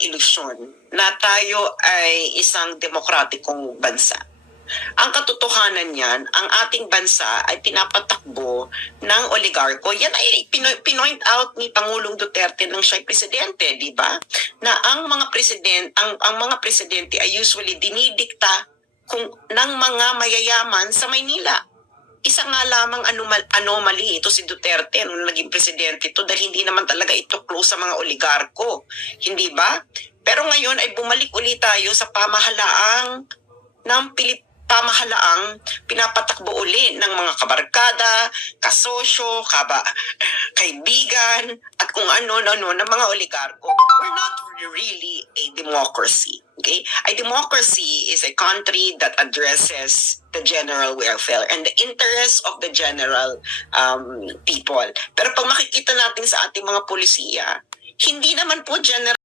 ilusyon na tayo ay isang demokratikong bansa. Ang katotohanan niyan, ang ating bansa ay pinapatakbo ng oligarko. Yan ay pinoint out ni Pangulong Duterte nang siya'y presidente, di ba? Na ang mga presidente ay usually dinidikta ng mga mayayaman sa Maynila. Isa nga lamang anomaly ito si Duterte nung naging presidente ito dahil hindi naman talaga ito close sa mga oligarko. Hindi ba? Pero ngayon ay bumalik ulit tayo sa pamahalaang pinapatakbo uli ng mga kabarkada, kasosyo, kaibigan, at kung ano-ano ng mga oligarko. We're not really a democracy. Okay? A democracy is a country that addresses the general welfare and the interests of the general people. Pero pag makikita natin sa ating mga polisiya, hindi naman po general